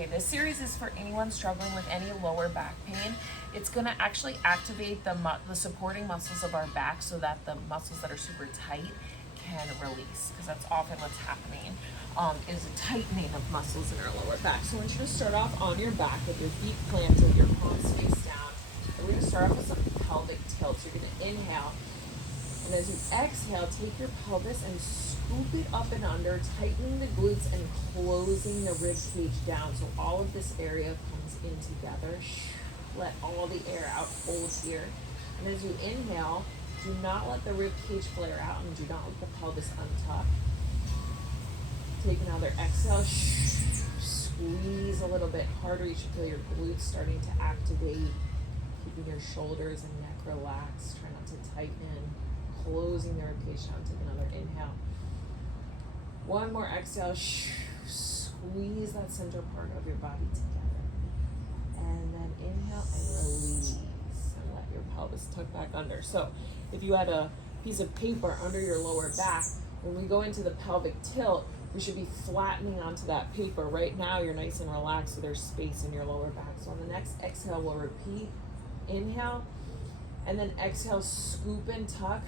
Okay, this series is for anyone struggling with any lower back pain. It's gonna actually activate the supporting muscles of our back so that the muscles that are super tight can release, because that's often what's happening, is a tightening of muscles in our lower back. So I want you to start off on your back with your feet planted, your palms face down. And we're gonna start off with some pelvic tilts. You're gonna inhale, and as you exhale, take your pelvis and scoop it up and under, tightening the glutes and closing the rib cage down. So all of this area comes in together. Let all the air out, hold here. And as you inhale, do not let the rib cage flare out and do not let the pelvis untuck. Take another exhale, squeeze a little bit harder. You should feel your glutes starting to activate, keeping your shoulders and neck relaxed. Try not to tighten. Closing the ribcage down. Take another inhale. One more exhale. Squeeze that center part of your body together. And then inhale and release. And let your pelvis tuck back under. So if you had a piece of paper under your lower back, when we go into the pelvic tilt, we should be flattening onto that paper. Right now you're nice and relaxed, so there's space in your lower back. So on the next exhale, we'll repeat. Inhale. And then exhale, scoop and tuck,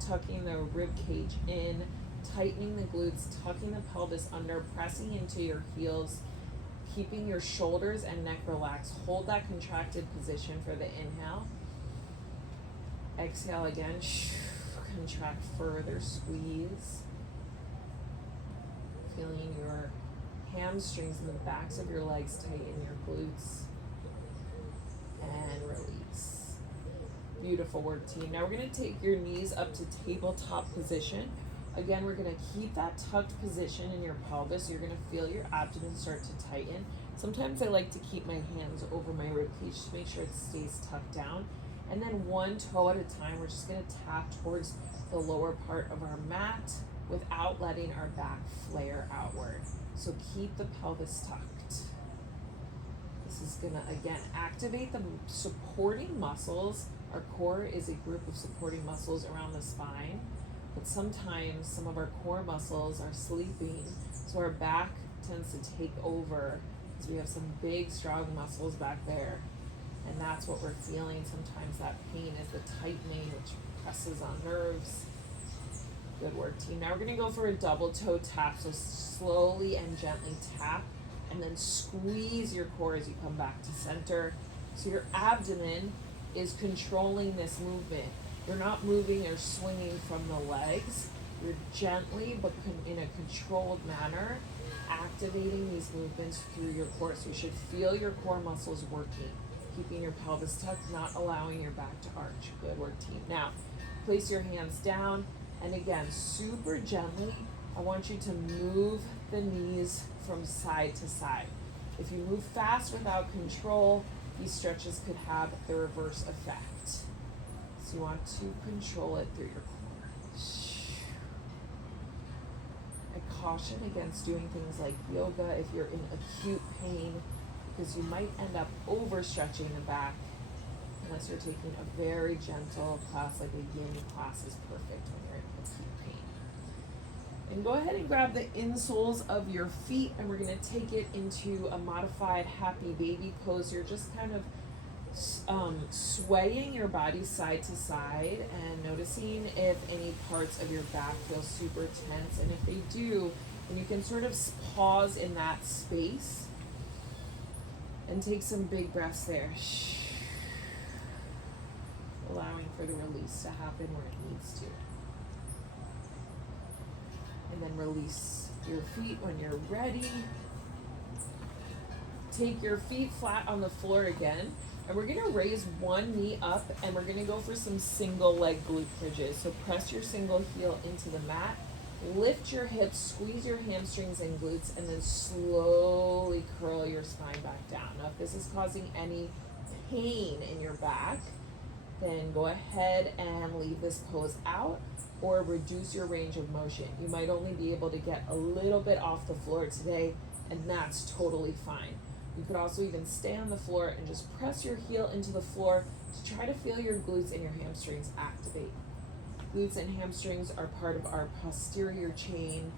tucking the rib cage in, tightening the glutes, tucking the pelvis under, pressing into your heels, keeping your shoulders and neck relaxed. Hold that contracted position for the inhale. Exhale again, contract further, squeeze. Feeling your hamstrings and the backs of your legs tighten your glutes. And release. Beautiful work, team. Now we're going to take your knees up to tabletop position. Again, we're going to keep that tucked position in your pelvis. You're going to feel your abdomen start to tighten. Sometimes I like to keep my hands over my rib cage to make sure it stays tucked down. And then one toe at a time, we're just going to tap towards the lower part of our mat without letting our back flare outward. So keep the pelvis tucked. This is going to, again, activate the supporting muscles. Our core is a group of supporting muscles around the spine, but sometimes some of our core muscles are sleeping, so our back tends to take over. So we have some big, strong muscles back there, and that's what we're feeling. Sometimes that pain is the tightening, which presses on nerves. Good work, team. Now we're going to go for a double toe tap, so slowly and gently tap, and then squeeze your core as you come back to center. So your abdomen is controlling this movement. You're not moving or swinging from the legs. You're gently, but in a controlled manner, activating these movements through your core. So you should feel your core muscles working, keeping your pelvis tucked, not allowing your back to arch. Good work, team. Now, place your hands down, and again, super gently, I want you to move the knees from side to side. If you move fast without control, these stretches could have the reverse effect. So you want to control it through your core. I caution against doing things like yoga if you're in acute pain, because you might end up overstretching the back unless you're taking a very gentle class, like a yin class is perfect when you're in acute pain. And go ahead and grab the insoles of your feet, and we're going to take it into a modified happy baby pose. You're just kind of swaying your body side to side and noticing if any parts of your back feel super tense. And if they do, then you can sort of pause in that space and take some big breaths there. Allowing for the release to happen where it needs to. And then release your feet when you're ready. Take your feet flat on the floor again. And we're going to raise one knee up, and we're going to go for some single leg glute bridges. So press your single heel into the mat. Lift your hips, squeeze your hamstrings and glutes, and then slowly curl your spine back down. Now, if this is causing any pain in your back, then go ahead and leave this pose out or reduce your range of motion. You might only be able to get a little bit off the floor today, and that's totally fine. You could also even stay on the floor and just press your heel into the floor to try to feel your glutes and your hamstrings activate. Glutes and hamstrings are part of our posterior chain,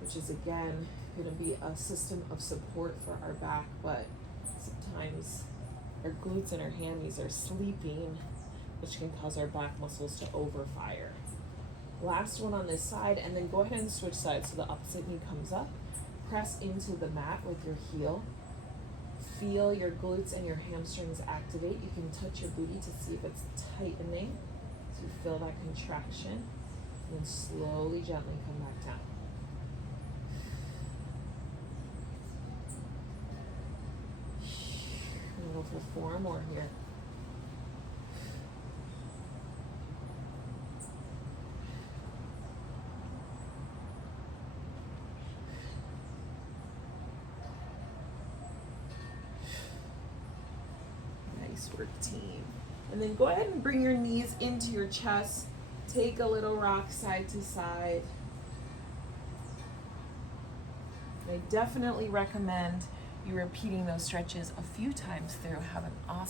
which is again going to be a system of support for our back, but sometimes our glutes and our hammies are sleeping, which can cause our back muscles to overfire. Last one on this side, and then go ahead and switch sides so the opposite knee comes up. Press into the mat with your heel. Feel your glutes and your hamstrings activate. You can touch your booty to see if it's tightening. So you feel that contraction. And then slowly, gently come back down. I'm going to go for 4 more here. Nice work, team. And then go ahead and bring your knees into your chest. Take a little rock side to side. I definitely recommend you repeating those stretches a few times through. Have an awesome